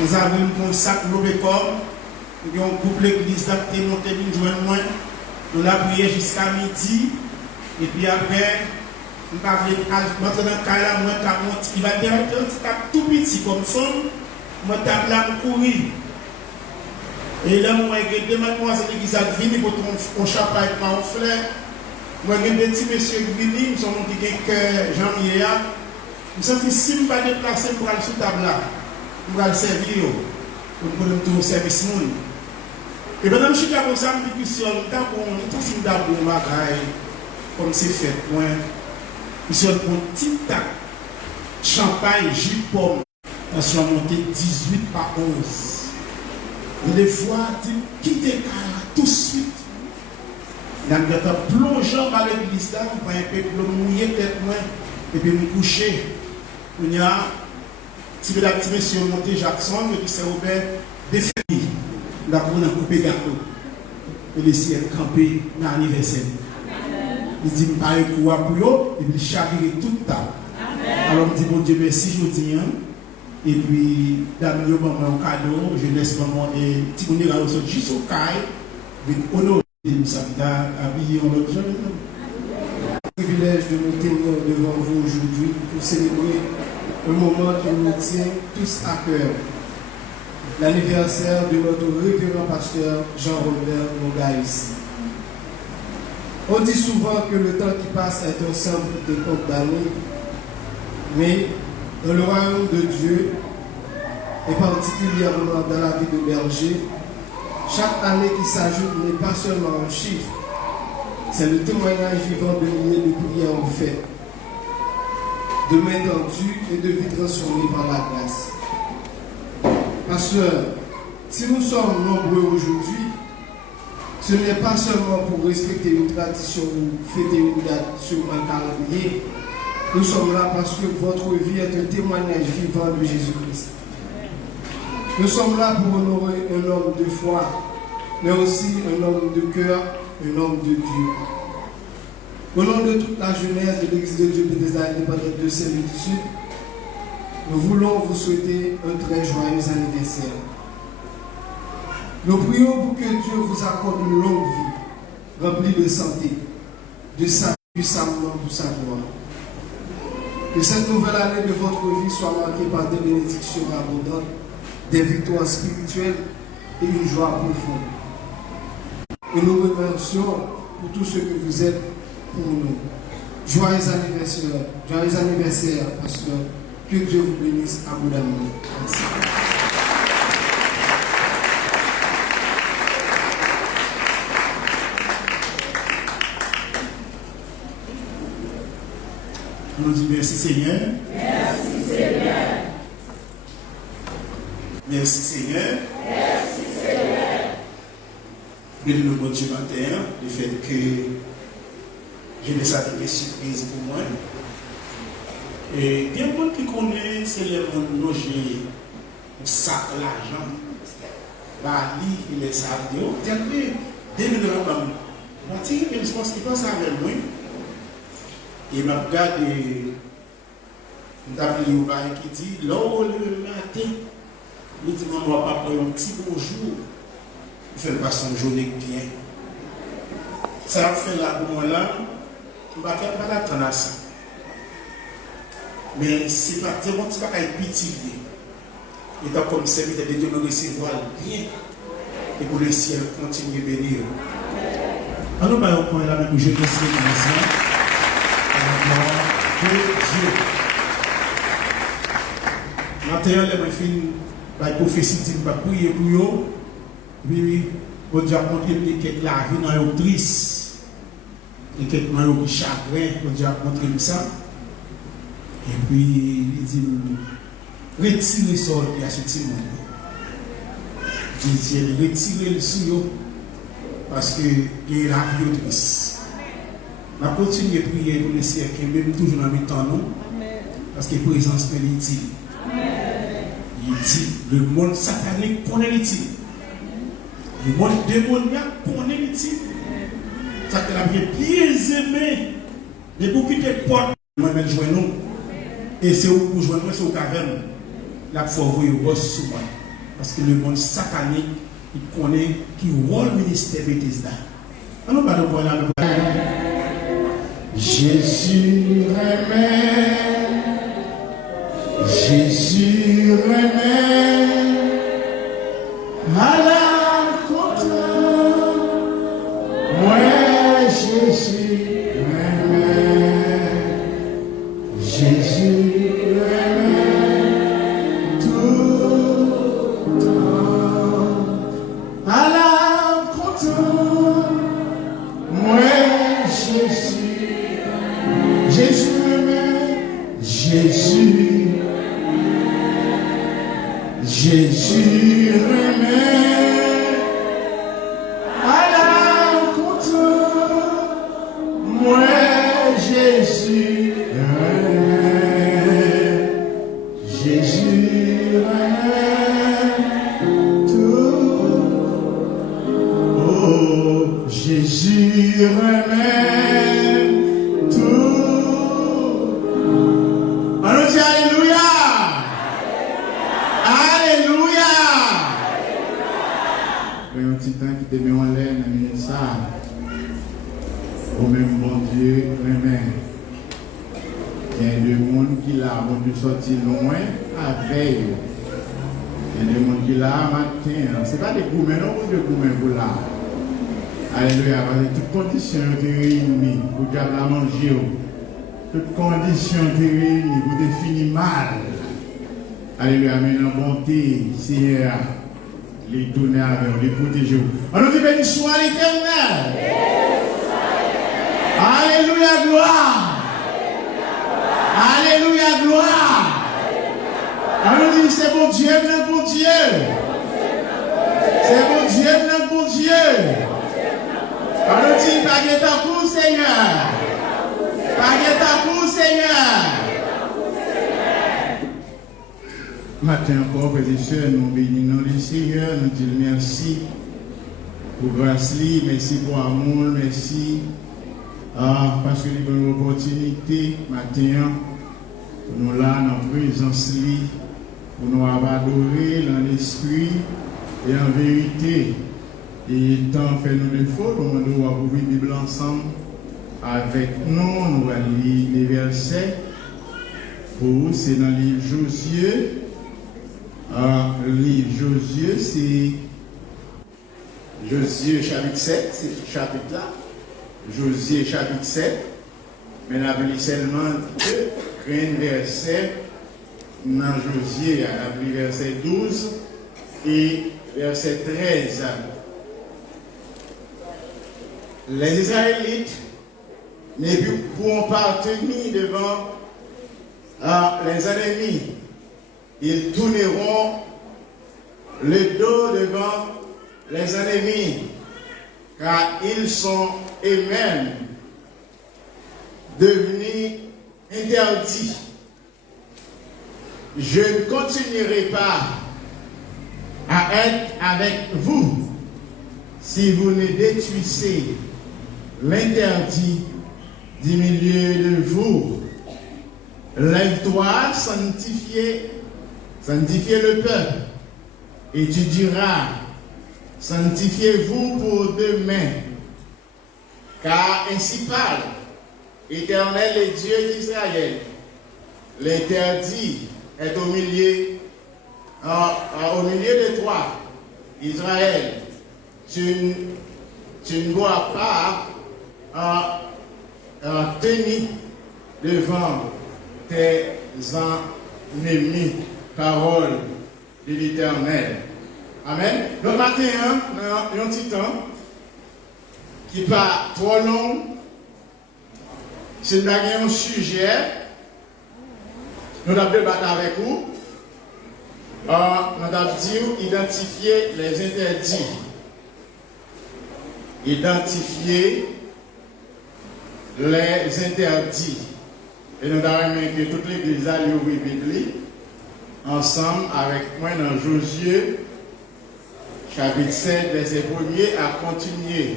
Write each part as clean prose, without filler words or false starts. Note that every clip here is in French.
Nous avons un sac mauvais corps. Nous avons couplé l'église d'Apté monté une journée moins. Nous l'avons prié jusqu'à midi. Et puis après, nous avons monté dans le cas là, moi, il va dire un petit tout petit comme femme. Moi, je là, courir. Et là, moi, j'ai deux mademoiselles qui sont venues pour ton chapeau avec mon frère. Moi, j'ai des petits messieurs qui sont venus, ils sont qui ont cœur Jean-Pierre. Je me sens que si je ne pas déplacer pour aller sur la table là, pour aller servir, pour me faire service. Et pendant que je suis là comme ça, je me dis que je suis tout d'abord comme c'est fait. Moi, je suis pour un petit tac, champagne, jus pomme. On soit monté 18 par 11. Et des fois, quitter tout de suite. Dans le temps, plongeant par l'église, on prend un peu de mouiller tête moins, et puis me coucher. Il y a petit peu d'activité sur monté Jackson, et puis c'est Robert défini. Là, pour nous couper gâteau. Et laisser elle camper dans l'anniversaire. Il dit, je ne vais pas pour eux, et puis il chavirer tout le temps. Alors, je dis, bon Dieu, merci, je vous dis. Et puis, dans le moment, un cadeau, je laisse maman et petit monde là aussi juste au caille, avec honneur de nous habiller en l'autre jour. Privilège de nous tenir devant vous aujourd'hui pour célébrer un moment qui nous tient tous à cœur. L'anniversaire de notre révérend pasteur Jean-Robert Moga ici. On dit souvent que le temps qui passe est un simple décompte d'années, mais dans le royaume de Dieu, et particulièrement dans la vie de berger, chaque année qui s'ajoute n'est pas seulement un chiffre, c'est le témoignage vivant de milliers de prières en fait, de mains tendues et de vies transformées par la grâce. Pasteur, si nous sommes nombreux aujourd'hui, ce n'est pas seulement pour respecter une tradition ou fêter une date sur un calendrier. Nous sommes là parce que votre vie est un témoignage vivant de Jésus-Christ. Nous sommes là pour honorer un homme de foi, mais aussi un homme de cœur, un homme de Dieu. Au nom de toute la jeunesse de l'Église de Dieu des indépendants de Saint-Louis du Sud, nous voulons vous souhaiter un très joyeux anniversaire. Nous prions pour que Dieu vous accorde une longue vie, remplie de santé, de salut, puissamment pour sa gloire. Que cette nouvelle année de votre vie soit marquée par des bénédictions abondantes, des victoires spirituelles et une joie profonde. Et nous remercions pour tout ce que vous êtes pour nous. Joyeux anniversaire, pasteur. Que Dieu vous bénisse abondamment. Merci. Nous disons merci Seigneur. Merci Seigneur. Merci Seigneur. Merci Seigneur. Béni le bon Dieu matin, le fait que je ne savais pas surprise pour moi. Et bien monde qui connaît, c'est les gens loger un sac l'argent. Bali, il est sac de haut. Tel que 2000 $. Je pense qu'il pense avec moi. Et m'a regardé, je m'appelle Yovaï qui dit, là où le matin, il dit, on ne va pas prendre un petit bonjour. Il fait passer une journée bien. Ça fait là pour moi là, je ne vais pas l'attendre à ça. Mais c'est pas très bon, c'est pas être petit. Et donc, comme serviteur de Dieu, nous recevoir bien. Et pour le ciel, continuer à bénir. Alors, nous allons prendre la même je vais de Dieu. Maintenant, les filles, la prophétie dit que prier pour eux. Oui, bon Dieu a montré que la vie dans une triste. Et quelques gens qui chagrin, bon Dieu a montré ça. Et puis, il dit, retirez ça qui a ce petit monde. Il dit, retirez le sous parce que il y a la vie triste. On continue à prier pour le Seigneur qui est même toujours dans le temps, non? Parce que la présence est utile. Il dit, le monde satanique connaît l'utile. Le monde démoniaque connaît l'utile. Ça que la vie bien aimé. Mais pour quitter les portes, moi-même, je nous. Et c'est où pour joindre, c'est au caverne. La fois où vous bosse sous moi. Parce que le monde satanique, il connaît qui rôle ministère Bethesda. Alors, pas de problème. Jésus remet, Jésus remet, à la contre, moi Jésus remet, Jésus remet, tout temps, à la contre, moi Jésus. Jésus remet, Jésus, Jésus remet, à la contre, moi Jésus remet, Jésus remet, tout, oh, Jésus remet. Qui te met en l'air dans ça. Au même bon Dieu, amen. Il y a des gens qui là, vont te sortir loin à veille. Il y a des gens qui là, matin. Ce n'est pas des gourmets, non, des gourmets pour là. Alléluia, parce que toutes conditions sont réunies pour que la manger. Toutes conditions sont réunies pour te finir mal. Alléluia, mais la bonté, Seigneur. Les tourner avec les protéger. On nous dit béni soit l'Éternel. Alléluia, gloire. Alléluia, gloire. On nous dit c'est bon Dieu, c'est bon Dieu. C'est bon Dieu, c'est bon Dieu. On nous dit pas ta cour, Seigneur. Pas ta cour, Seigneur. Matin encore, frères et sœurs, nous bénissons le Seigneur, nous disons merci pour grâce, merci pour amour, merci parce que nous avons une opportunité matin pour nous là dans la présence, pour nous adorer dans l'esprit et en vérité. Et tant fait nous défaut, nous devons ouvrir la Bible ensemble avec nous, nous allons lire les versets. Pour vous, c'est dans le livre Josué. Le livre Josué, c'est Josué chapitre 7, c'est ce chapitre-là. Josué chapitre 7. Mais on a lu seulement deux versets dans Josué. On a lu verset 12 et verset 13. Les Israélites ne pourront pas tenir devant les ennemis. Ils tourneront le dos devant les ennemis, car ils sont eux-mêmes devenus interdits. Je ne continuerai pas à être avec vous si vous ne détruisez l'interdit du milieu de vous. Lève-toi, sanctifiez le peuple, et tu diras, sanctifiez-vous pour demain, car ainsi parle l'Éternel, le Dieu d'Israël. L'interdit est au milieu de toi, Israël. Tu ne dois pas tenir devant tes ennemis. Parole de l'Éternel. Amen. Le matin, nous avons un petit temps qui n'est pas trop long. C'est un sujet. Nous avons débattu avec vous. Nous avons dit identifier les interdits. Identifier les interdits. Et nous avons aimé que toutes les églises aient ouvert la Bible ensemble avec moi dans Josué, chapitre 7, verset 1er, à continuer.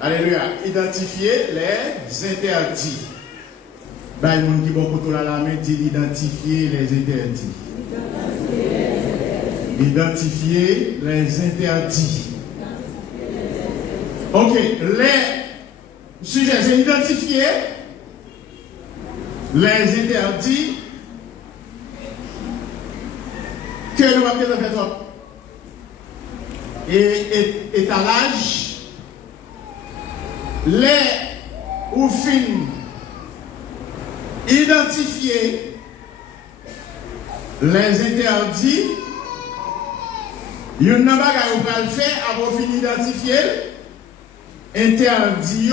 Alléluia. Identifier les interdits. Il y a des gens qui vont la main dit identifier les interdits. Identifier les interdits. Ok, les sujets, c'est identifier les interdits que nous avons fait et étalage, les ou fin identifier les interdits. Il y a un bagage qu'on va le faire avant de identifier interdit,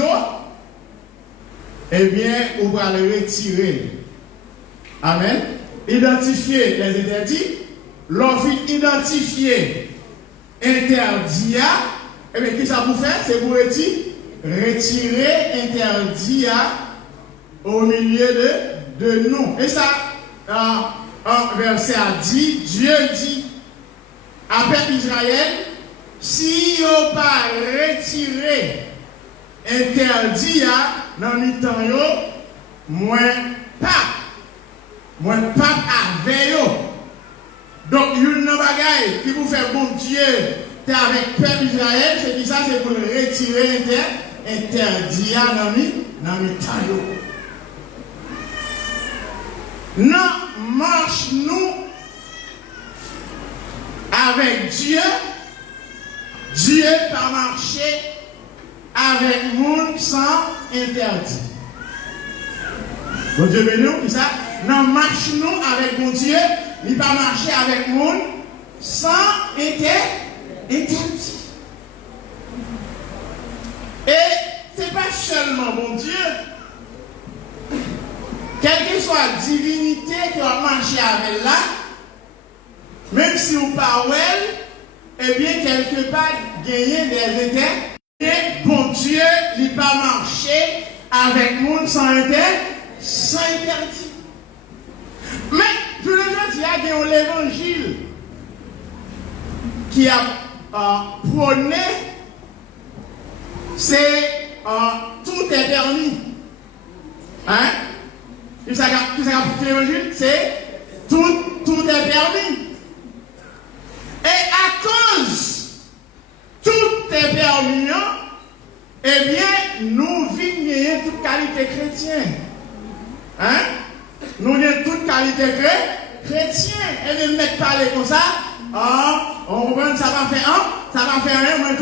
eh bien, on va le retirer. Amen. Identifier les interdits. Lorsqu'on identifier interdit, eh bien, qu'est-ce que ça vous fait? C'est pour retirer interdit au milieu de nous. Et ça, un verset a dit, Dieu dit à peuple Israël, si on pas retiré interdit dans le temps, moins pas avec eux. Donc, une bagaille qui vous fait bon Dieu, t'es avec peuple Israël, c'est qui ça, c'est pour retirer interdit dans le temps. Non, marche-nous avec Dieu. Dieu pas marcher avec monde sans interdit. Bon Dieu béni, qui ça? Non, marche-nous avec mon Dieu, il pas marcher avec monde sans interdit. Et c'est pas seulement mon Dieu. Quelle que soit la divinité qui va marcher avec là, même si vous parlez, eh bien, quelque part, gagner des intérêts. Et bon Dieu, il pas marcher avec monde sans interdit. Mais, tous les gens, il y a l'évangile qui a prôné, c'est tout est permis. Hein? Qu'est-ce que l'évangile? C'est tout est permis. Et à cause tout est permis, eh bien, nous vivons toute qualité chrétienne. Hein? Nous avons toute qualité chrétienne. Et bien, mettre parler comme ça, on comprend ça va faire rien, mais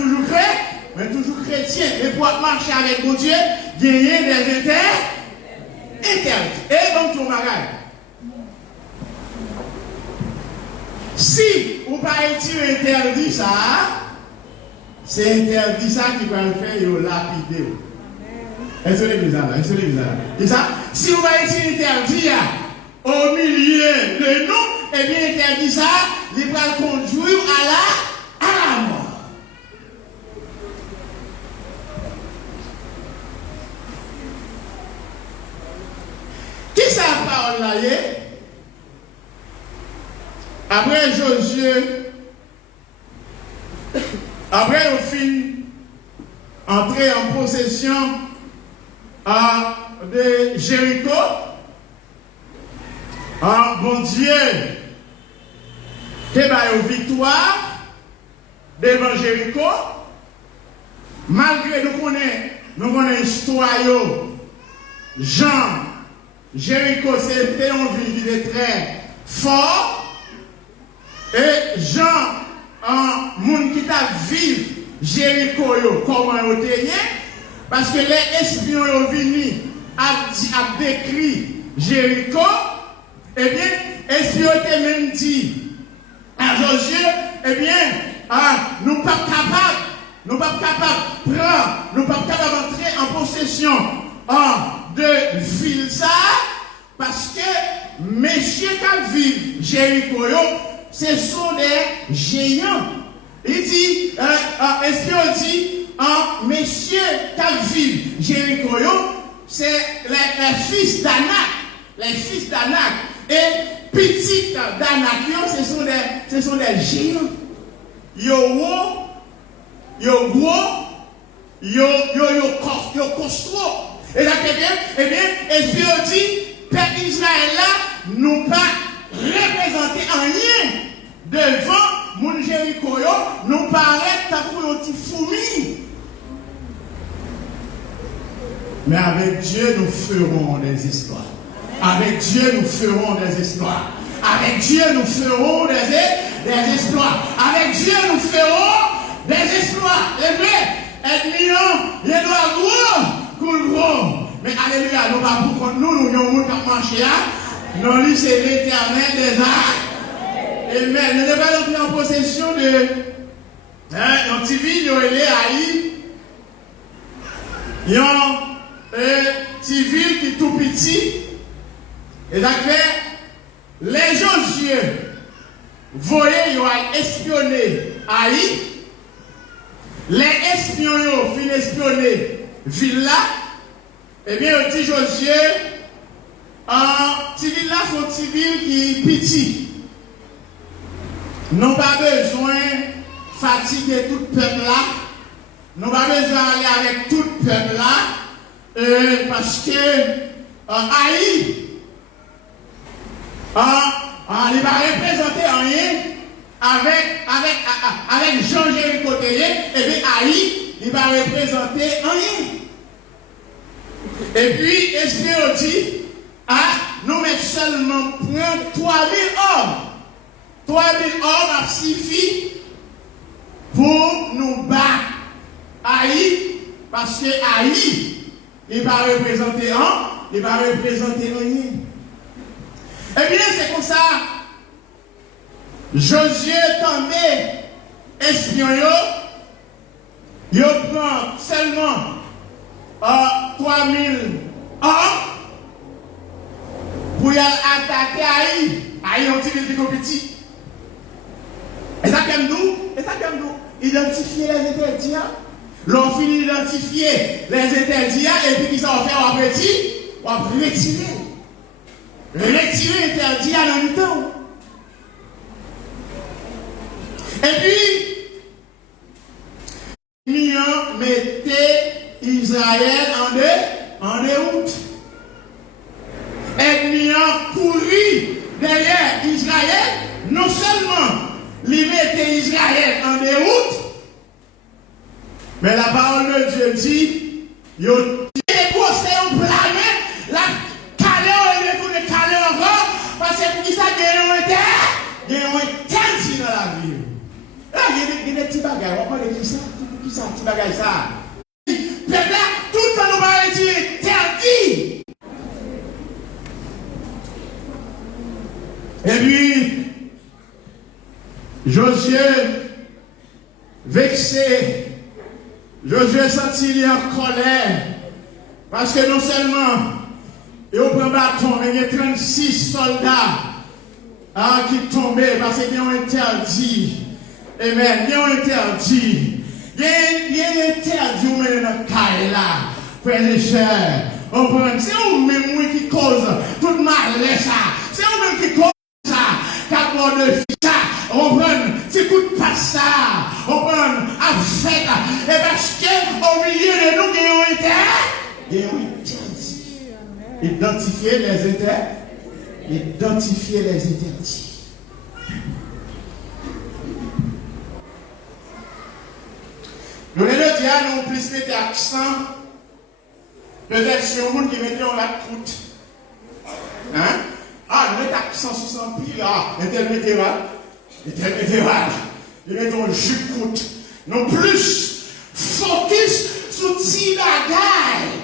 toujours chrétien. Et pour marcher avec mon Dieu, gagner des interdits. Et donc, tout bagage. Si vous ne pouvez pas interdit ça, c'est interdit ça qui va le faire lapider. Est-ce que c'est bizarre? C'est ça? Si vous pouvez interdit au milieu de nous, eh bien interdit ça, il va le conduire à la mort. Qui ça parle là? Après Josué, après au fin, entrer en possession de Jéricho, bon Dieu, qui a une victoire devant Jéricho, malgré nous connaissons l'histoire, Jean, Jéricho, c'était une ville qui était très fort. Et Jean, un monde qui t'a vu Jéricho, comment il était, parce que les espions sont venus à décrire Jéricho, eh bien, les espions étaient même dit à Josué, eh bien, nous ne sommes pas capables d'entrer en possession de ville ça, parce que messieurs qui vivent Jéricho, ce sont des géants. Il dit, est-ce qu'on dit, messieurs qui vivent Jéricho, c'est les fils d'Anak. Les fils d'Anak. Et petits d'Anak, ce sont des géants. Yo gros, yo costaud. Et là, eh bien, est-ce qu'on dit, Père Israël là, nous pas représenter en rien devant Jéricho, nous paraît pour un petit fourmi. Mais avec Dieu, nous ferons des histoires. Avec Dieu, nous ferons des histoires. Avec Dieu, nous ferons des exploits. Avec Dieu, nous ferons des exploits. Et bien, ennemi, il doit gros, mais alléluia, nous pas pour contre nous, nous avons qui marché là. Non, lui, c'est l'Éternel des arts. Amen. Nous ne pas entrer en possession de un petit ville, il est haï. Il y a un petit ville qui est tout petit. Et d'accord, les Josué, voyez, ils ont espionné haï. Les espions, ils ont fini espionner ville là. Eh bien, on dit Josué, petit ville là, c'est un petit ville qui est petit. Nous pas besoin de fatiguer tout le peuple là. Nous pas besoin d'aller avec tout le peuple là. Parce que Haï, il va représenter rien avec Jean-Jéricho Côté. Et bien Haï, il va représenter rien. Et puis, est-ce qu'on dit, nous mettons seulement prendre 3000 hommes. 3000 hommes suffit pour nous battre Haï, parce que Haï, il va représenter il va représenter rien. Eh bien, c'est comme ça. Josué tombé, espion, il prend seulement 3000 hommes pour y attaquer Haï. Haï, on dit que c'est petit. Et ça comme nous, identifier les interdits. L'on finit d'identifier les interdits et puis qui ça va faire après on va retirer. Retirer l'interdit dans le temps. Et puis, mettez Israël en déroute. Et couru derrière Israël, non seulement il mettait Israël en déroute, mais la parole de Dieu dit, il est posé en blâme, la calé, il est calé encore, parce que pour qui ça il y a un interdit dans la vie. Là, il y a des petits bagages, on parle de qui ça, petit bagage ça. Peuple là, tout le temps nous va dire interdit. Et puis, Josué, vexé, Josué senti en colère, parce que non seulement, il prend bâton, mais il y a 36 soldats qui tombaient parce qu'ils ont interdit. Amen, ils ont interdit. Il y a interdit dans le cas là, frères et sœurs. C'est vous-même qui cause tout mal ça. C'est vous-même qui cause ça. 4 mois de vie ça. On prend petit coup de passe ça. On prend à fait. Et parce qu'au milieu de nous, il y a interdit. Identifier les interdits. Identifier les interdits. Nous allons dire, nous plus mettre accent, peut-être sur le monde qui mettait en la croûte. Hein? Nous mettons accent sur son pile, intermédiaire. Nous mettons un jus de croûte. Nous plus focus sur ces bagailles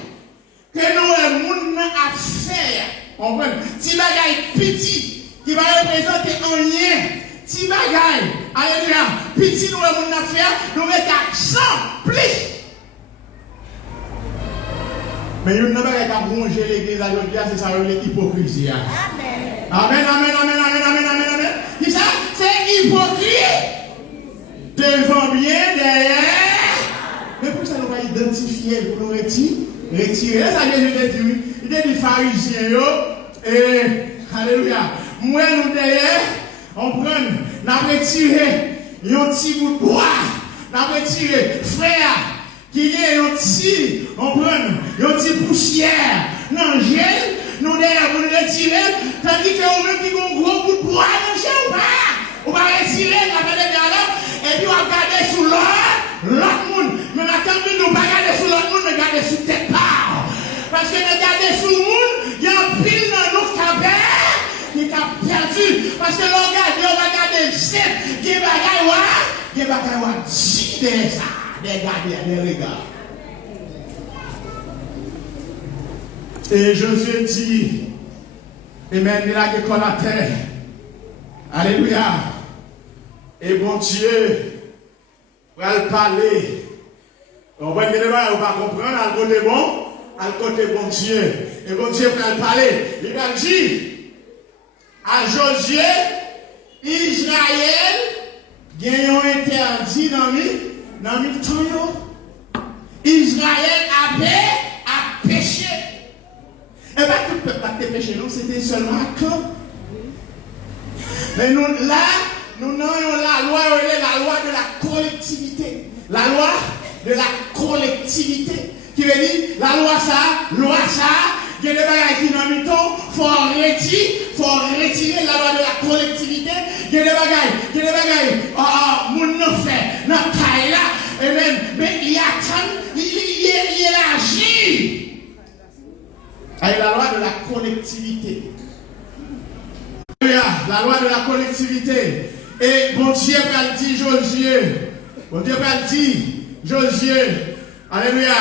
que nous, le monde a fait. On prend ces bagailles petits qui va représenter un lien. Si bagaille, alléluia, petit nous avons affaire, nous mettons accent plus. Mais nous n'avons pas bronzer l'église à l'autre, c'est ça l'hypocrisie. Amen. C'est ça, c'est hypocrite. Devant bien, derrière. Mais pour ça, nous allons identifier, pour nous retirer. Ça, il dit pharisiens, et alléluia, moi nous derrière. On prend, on a retiré un petit bout de bois, on a retiré frère qui est un petit, on prend un petit poussière, non gel, nous derrière pour nous retirer, tandis que vous même qui ont un gros bout de bois, non gel ou pas, On va retirer la valeur de et puis on va garder sur l'autre monde. Mais maintenant, nous ne pas garder sur l'autre monde, mais garder sur tête part. Parce que nous garder sur le monde, il y a un pile dans nos cabins qui a perdu. Parce que l'on va garder le chef, qui va garder ça, des regards. Et Josué dit, Amen, il a que la terre. Alléluia. Et bon Dieu, va le parler. On va pas comprendre, à côté bon, à côté bon Dieu. Et bon Dieu va le parler. Il va dire à Josué, Israël, gagnant interdit dans le temps. Israël a péché. Et bien tout le peuple a péché, non, c'était seulement quand. Mais nous, là, nous avons la loi de la collectivité. La loi de la collectivité. Qui veut dire, la loi ça, il y a des bagages qui dans le temps, il faut retirer la loi de la collectivité. Il y a des bagages, moun nous fait, dans le cas là, et même, mais il attend, il agit. Avec la loi de la collectivité. La loi de la collectivité. Et bon Dieu va dire Josué. Bon Dieu va dire Josué. Alléluia.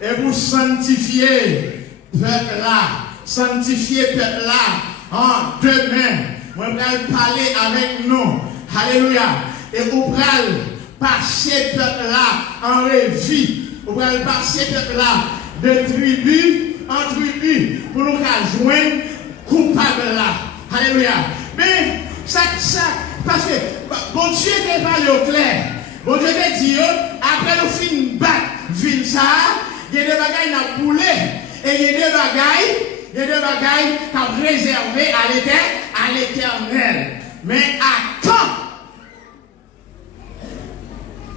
Et vous sanctifiez peuple là. Sanctifiez peuple là. Demain, moi je vais parler avec nous. Alléluia. Et vous allez passer peuple là en revue. Vous allez passer peuple là de tribu en tribu pour nous joindre coupable là. Alléluia. Mais ça, parce que bon Dieu n'est pas au clair. Bon Dieu te dit, après nous finissons battre ville ça, il y a des bagailles qui ont boulé et il y a des bagailles qui ont réservé à l'éternel. Mais à quand?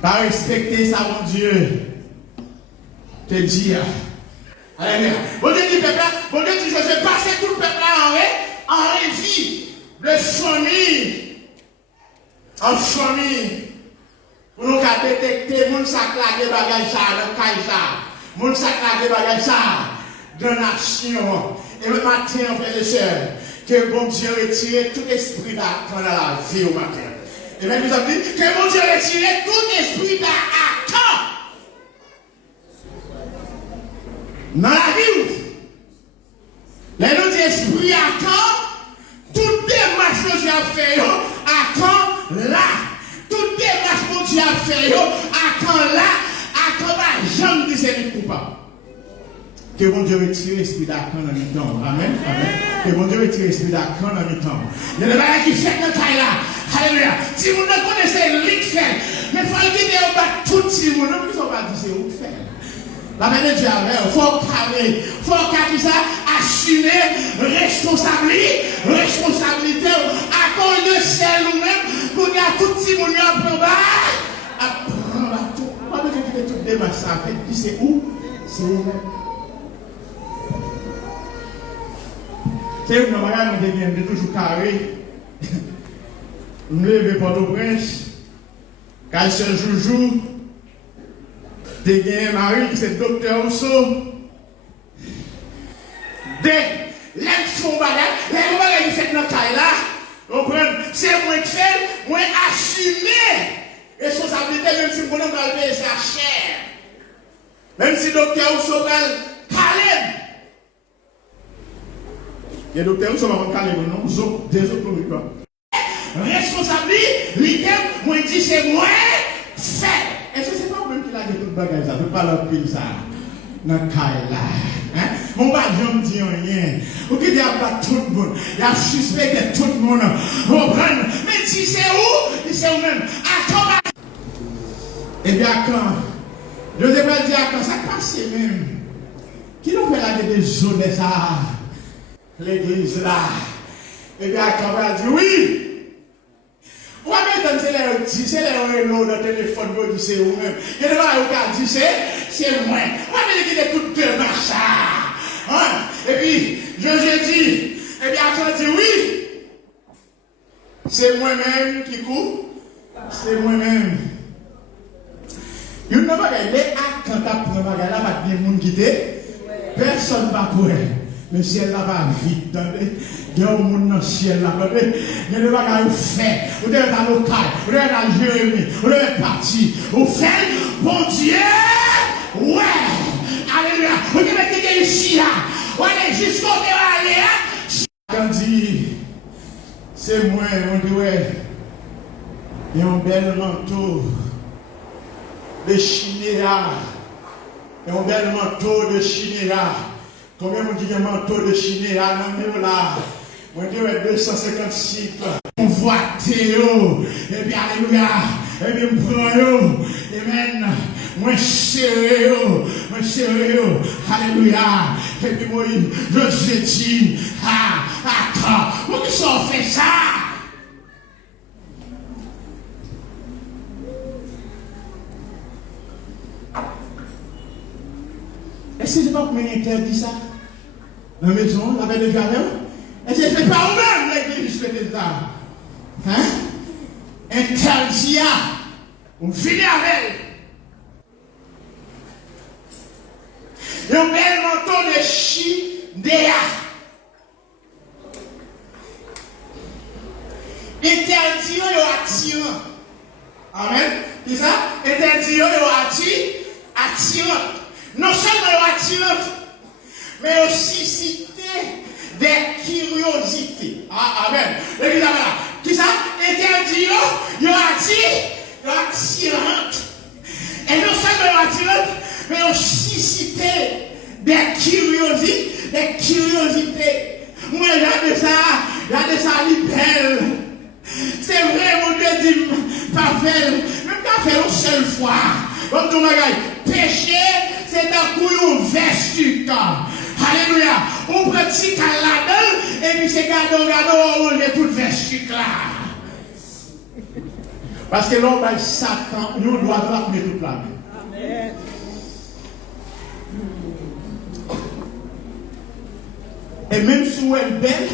Pas respecter ça, mon Dieu. Te dire. Alléluia. Bon Dieu dit, peuple, bon Dieu dit, je vais passer tout le peuple en révie de famille. En famille. Pour nous détecter, moun sa claqué bagay ça, dans caille ça. Moun sa claqué bagay ça, dans l'action. Et le matin, frères et sœurs, que bon Dieu retire tout esprit d'attente dans la vie au matin. Et même nous avons dit, que bon Dieu retire tout esprit d'attente dans la vie. Les nous esprit à quand, toute démarche que Dieu a fait, à quand là, toute démarche que Dieu a fait, à quand là, à quand là, jamais dit c'est coupable. Que bon Dieu retire l'esprit d'accord dans le temps. Amen. Amen. Que bon Dieu retire l'esprit d'accord dans le temps. Il y a des bagages qui fait dans le taille là. Alléluia. Si vous ne connaissez l'Ixel, mais il faut le dire au bas tout le monde. Non, ils ne sont pas dit c'est où faire. La main de Dieu avait, il faut parler, il faut assumer responsabilité à cause de celle nous-mêmes, pour qu'il y a tout le monde à prendre tout. Pas besoin de tout démarche ça fait, puis c'est où? C'est où? C'est une manière de toujours carré. Je me lève Port-au-Prince, quand ce joujou, de gagner Marie, qui c'est docteur Rousseau. Dès l'info bagage, les bagages qui fait dans le cas là, c'est moi qui fais, moi assumer responsabilité, même si vous ne pouvez pas payer sa chair. Même si docteur Rousseau va calme. Et docteur Rousseau va calme, non? Des autres pas. Responsabilité, moi dis c'est moi fait. Est-ce que c'est pas même qui a dit tout le bagage ça? Je ne peux pas leur pile ça. Dans le cas là. Mon pas jamais dit rien. Vous qui dites à tout le monde. Il y a suspecté tout le monde. Mais si c'est où? C'est où même. Et bien quand? Je ne sais pas dire quand ça passe même. Qui nous fait la des zones de ça? L'église là. Et bien quand on va dire oui. Ou même c'est les Renault dans le téléphone, vous dites c'est vous-même. Il y a des gens qui disent c'est moi. Ou même il y a toutes deux machins. Et puis, je dis, et bien quand on dit oui, C'est moi-même qui coupe. C'est moi-même. Il n'y a pas de quand tu apprends bagage là, pas de monde qui personne ne va pour elle. Le ciel là va vite. Il y a un monde dans le ciel là. Il y a des bagages fait. Vous devez être local. Vous devez être à Jérémie. Vous devez être parti. Vous faites, bon Dieu. Ouais. Alléluia. Vous devez être ici là. Vous allez jusqu'au aller là. Quand dit, c'est moi, on dit ouais. Il y a un bel manteau de chinéra. Il y a un bel manteau de chinéra. Combien on dit un manteau de chinéra dans le là? On dit 256. On voit Théo. Et puis alléluia. Et puis on prend yo. Amen. Moi serré yo. Moi serré yo. Alléluia. Et puis moi, je dis, attends. Pourquoi ça fait ça? Est-ce que c'est pas pour m'interdire ça? Dans la maison, la belle de jardin? Est-ce que c'est pas vous-même l'église qui fait ça? Hein? Interdit, on finit avec. Il y a un bel manteau de chidéa. Interdit, il y a attirant. Amen. C'est ça? Interdit, il y a attirant. Non seulement attirante, mais aussi citer des curiosités. Amen. L'église là. Qui ça? Interdit, il y a attirante. Et non seulement attirante, mais aussi citer des curiosités. Moi, j'ai de ça, belle. C'est vrai, mon Dieu dit, pas faire, même pas faire une seule fois. Comme tout le monde, péché, c'est un coup de vestique. Alléluia. On prend petit là-dedans, et puis c'est gado, on est tout vestique là. Parce que l'homme a Satan, nous doit ramener toute la vie. Amen. Et même si elle est belle,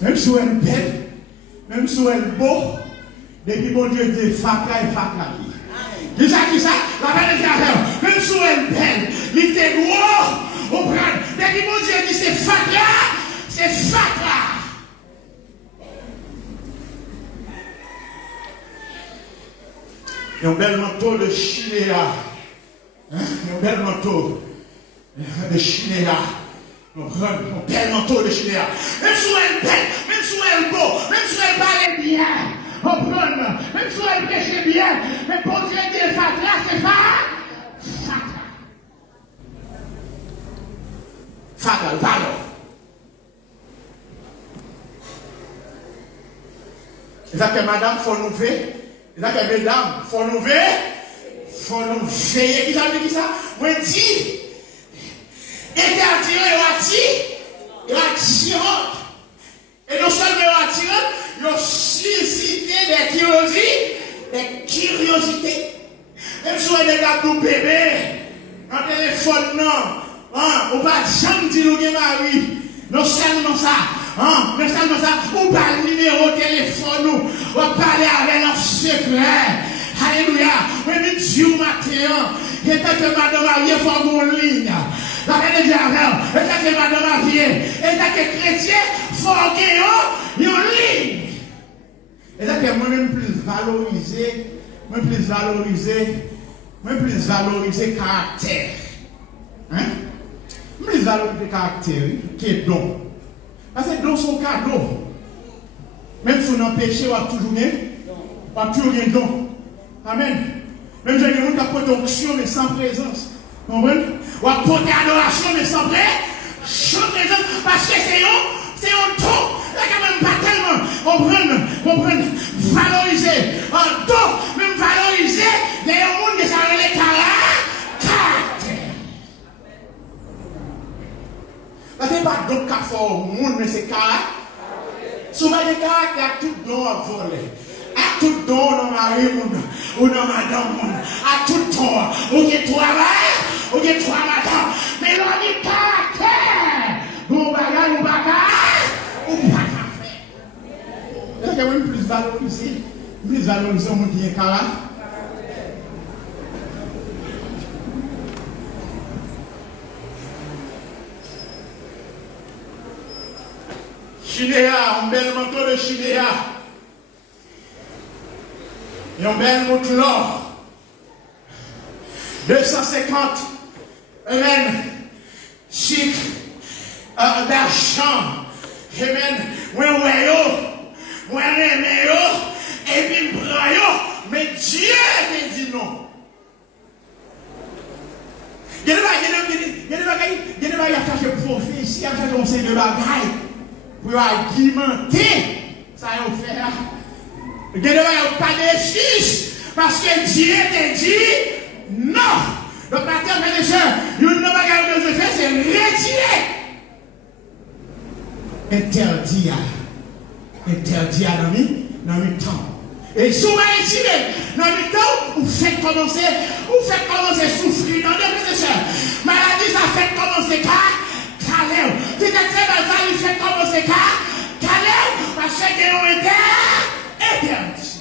même si elle est beau, depuis bon Dieu dit fakra et fakra. Qui ça? La belle de Carrel, même si elle est belle, il était gros, on prend. Depuis bon Dieu dit c'est fakra. Il y a un bel manteau de chinéa. Il y a un bel manteau de chinéa. On prend un bel manteau de chinéa. Même si elle est belle, même si elle est beau, même si elle parle bien. On prend, même si elle prêche bien, mais pour Dieu dit fakra, c'est fakra. Fakra, valeur. C'est ça que madame, faut nous veiller. C'est ça que mesdames, faut nous veiller. Faut nous veiller. Qui ça veut dire ça? Moi, dis, interdire et attirant. Et non seulement attirant, il aussi cité des curiosités. Même si on est dans nos bébés, un téléphone, non, on va jamais dire nous mari. Non seulement ça, on va le numéro de téléphone, on va parler avec un secret. Alléluia. Mais Dieu matin, et tant que madame mariée, il faut avoir une ligne. La belle de Javel, et tant que madame mariée, et tant que chrétien, il faut avoir une ligne. Et là que moi-même plus valoriser caractère. Hein? Plus valoriser caractère qui est don. Parce que don sont cadeau. Même si on a péché, on a toujours un don. Amen. Même si on a une production mais sans présence. Vous comprenez? On a porté adoration mais sans présence. Parce que c'est un don. Là, quand même pas tellement. Comprendre, valoriser. Un don, même valoriser, les gens qui savent les caractères. Parce que ce n'est pas don qu'a fait au monde, mais c'est caractère. Souvent, les caractères, tout don à voler. À tout don dans ma rue, ou dans madame, à tout don, ou qui travaille, ou qui travaille madame. Mais l'on dit caractère. Bon bagage, ou pas qu'à faire. que moi plus valorisé mon qui est là. Chidéa, un bel manteau de Chidéa. Et un bel mouton. 250 amen, chic, d'argent. Amen. Moi, et puis mais Dieu te dit non. Il y a des bagages à chercher prophétie, à chercher conseil de bagages pour argumenter. Ça y est, faire. Il y a des bagages pas d'excuses parce que Dieu te dit non. Donc, maintenant, frères et sœurs, une bagage que je fais, c'est retirer. Interdit dans le temps. Et si vous retirez dans le temps, vous faites commencer à souffrir dans deux frères. Maladie, ça fait commencer Calais. Tu t'es très mal, il fait commencer Calais, parce que nous était interdit.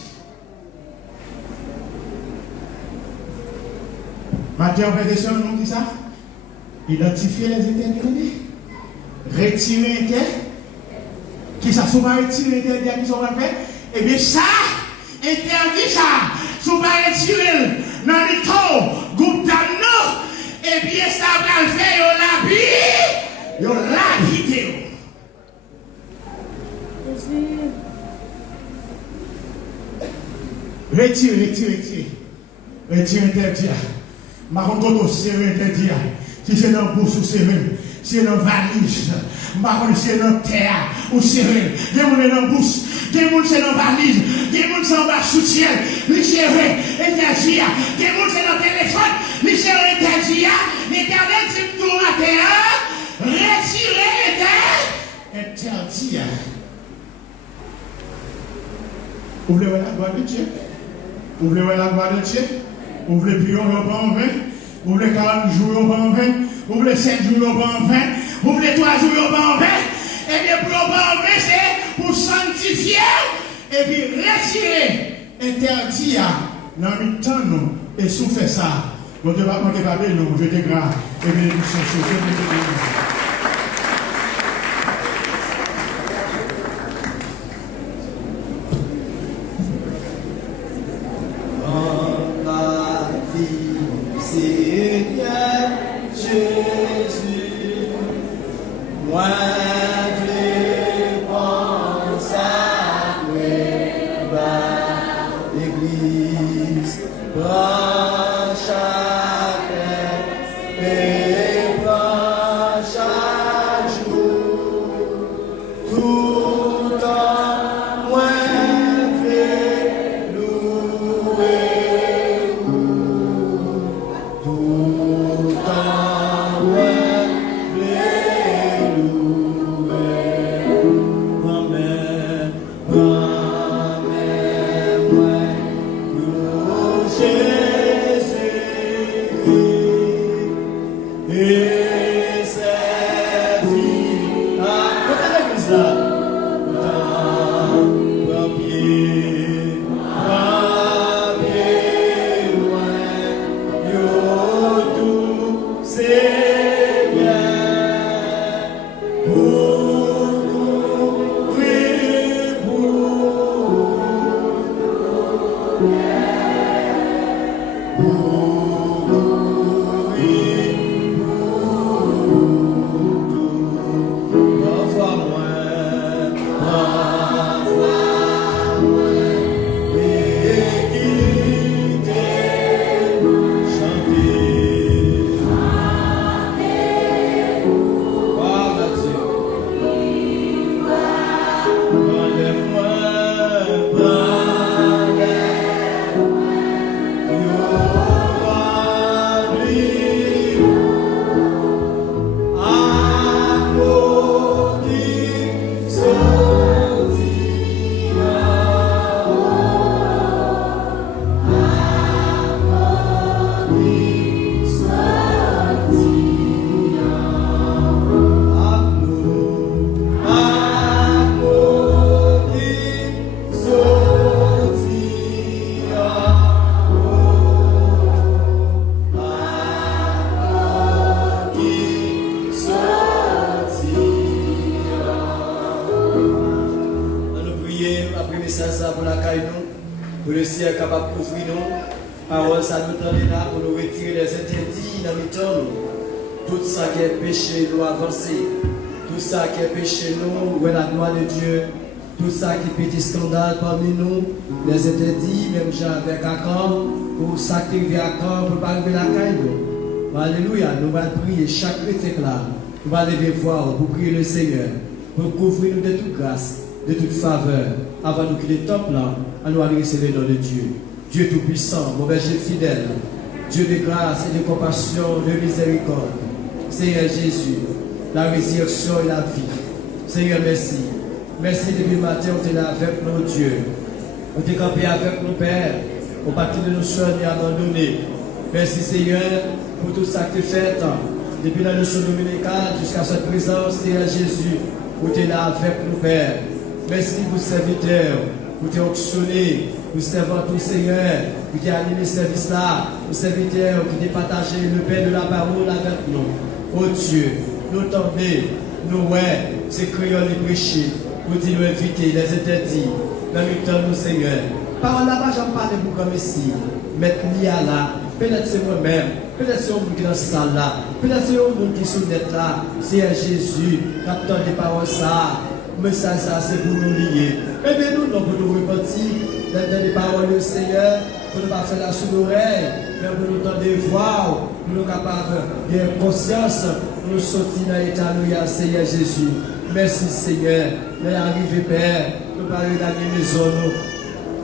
Maintenant, frères et sœurs, nous dit ça. Identifier les interdits. Retirer interdits. Qui ça, souvent retirer interdits qui sont faits. Eh bien, ça, interdit ça. Souvent retirer dans le temps, groupe d'anneaux. Eh bien, ça va faire la vidéo. Retire interdit. Ma rencontre, c'est interdit. Si c'est dans le bourse ou c'est dans la valise, c'est dans la terre ou c'est dans la bourse, c'est dans la valise, c'est dans la soutien, c'est interdit, c'est dans le téléphone, c'est interdit, l'éternel c'est tout la terre, retirer interdit. Ouvrez la gloire de Dieu. Ouvrez la gloire de Dieu. Ouvrez prions au pas en vain. Ouvrez 40 jours au pas en vain. Ouvrez 7 jours au pas en vain. Ouvrez 3 jours au pas en vain. Et bien pour le pas en vain, c'est pour sanctifier et puis retirer interdit dans le temps nous. Et si vous faites ça, vous ne devez pas parler nous, je te grave. Et bien nous sommes Pour le ciel capable d'ouvrir nous, parole ça nous donne là pour nous retirer les interdits dans le temps. Tout ça qui est péché nous avancer. Tout ça qui est péché nous, où est la gloire de Dieu. Tout ça qui est petit scandale parmi nous, les interdits, même gens avec Akam, pour sacrifier Akam, pour ne pas arriver la caille. Alléluia, nous allons prier chaque chrétien là. Nous allons lever voir pour prier le Seigneur, pour couvrir nous de toute grâce, de toute faveur, avant de quitter le temple là, à nous aller recevoir le nom de Dieu. Dieu tout-puissant, mon berger fidèle, Dieu de grâce et de compassion, de miséricorde. Seigneur Jésus, la résurrection et la vie. Seigneur, merci. Merci depuis le matin, on est là avec nos dieux. On est campé avec nos pères. On partit de nos soeurs et abandonnés. Merci Seigneur pour tout ça que tu fais. Depuis la notion dominicale jusqu'à cette présence, Seigneur Jésus, on est là avec nos pères. Merci pour serviteurs, pour tes auctionnés, pour servant tout Seigneur, pour qui a animé le service là, pour serviteurs qui ont partagé le pain de la parole avec nous. Oh Dieu, nous tendez, nous ouais, c'est créole et prêcher. Pour dire nous inviter les interdits dans le temps nous Seigneur. Parole là-bas, j'en parle pour comme ici. Mettre l'IA là, peut-être c'est moi-même, peut-être c'est un monde qui est dans cette salle là, peut-être c'est un monde qui est sur net là. C'est Jésus, capteur des paroles ça. Mais ça c'est pour nous lier. Eh bien nous, pour nous repentir dans les paroles du Seigneur, pour ne pas faire la sous l'oreille, mais pour nous tendre des voix, pour nous capables de conscience, pour nous sortir dans l'état nous, Seigneur Jésus. Merci Seigneur. Nous arrivons Père, nous parlons de la maison,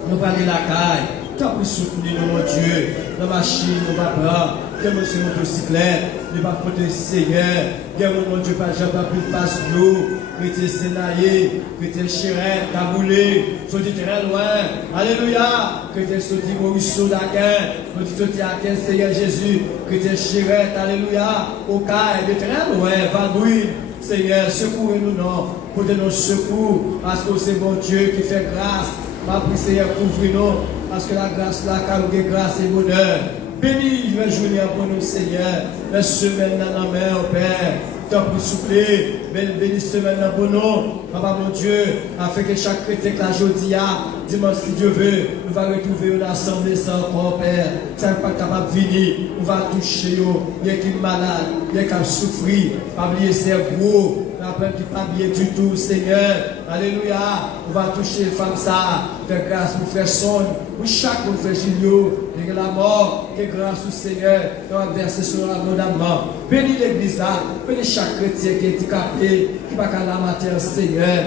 nous parlons de la caille. Tu as pu soutenir nous, mon Dieu, dans la machine, nous va prendre, que nous sommes motocyclette, nous va porter Seigneur, que mon Dieu, pas jamais plus de passe nous, chrétien Sénaillé, chrétien Chérette, Kaboulé, sorti très loin, alléluia, chrétien sorti Mauriceau d'Aquin, sorti Aquin, Seigneur Jésus, chrétien Chérette, alléluia, au caille, de très loin, Vadouine. Seigneur, secourez-nous, non, pour de nos secours, parce que c'est mon Dieu qui fait grâce. Ma prière, Seigneur, couvre-nous, parce que la grâce, la carrière, grâce et bonheur. Bénis le journée pour nous, Seigneur. La semaine dans la main, au Père. Tant pour souffler, bénis semaine pour nous, Papa mon Dieu, afin que chaque chrétien que la journée dimanche si Dieu veut, nous va retrouver une assemblée sans encore, Père. Ça n'est pas capable de venir, on va toucher, il y a qui est malade, il y a qui a souffert, pas oublier ses gros, la peur qui n'est pas bien du tout, Seigneur. Alléluia, on va toucher les femmes ça, faire grâce pour frère Son, pour chaque frère Julio, et la mort, que grâce au Seigneur, dans la verset sur l'abondamment. Bénis l'église là, bénis chaque chrétien qui est handicapé, qui va qu'à la matière, Seigneur.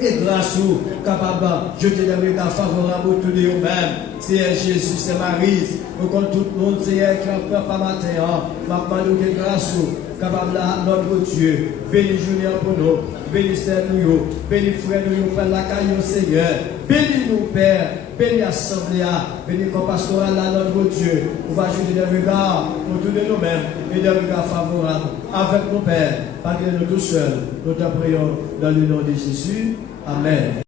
Et grâce au capable, je te donne un favorable autour de eux-mêmes. Seigneur Jésus, c'est Marie. Au compte tout le monde, Seigneur, qui en peur pas matin. Ma demande que grâce au capable, notre Dieu. Bénis journée pour nous. Bénis nous, bénis frère nous, Père la caillou, Seigneur. Bénis nous, Père. Bénis l'assemblée, bénis compassion à notre Dieu. On va jeter des regards autour de nous-mêmes et des regards favorables avec nos Pères. Malgré nous tout seuls, nous te prions dans le nom de Jésus. Amen.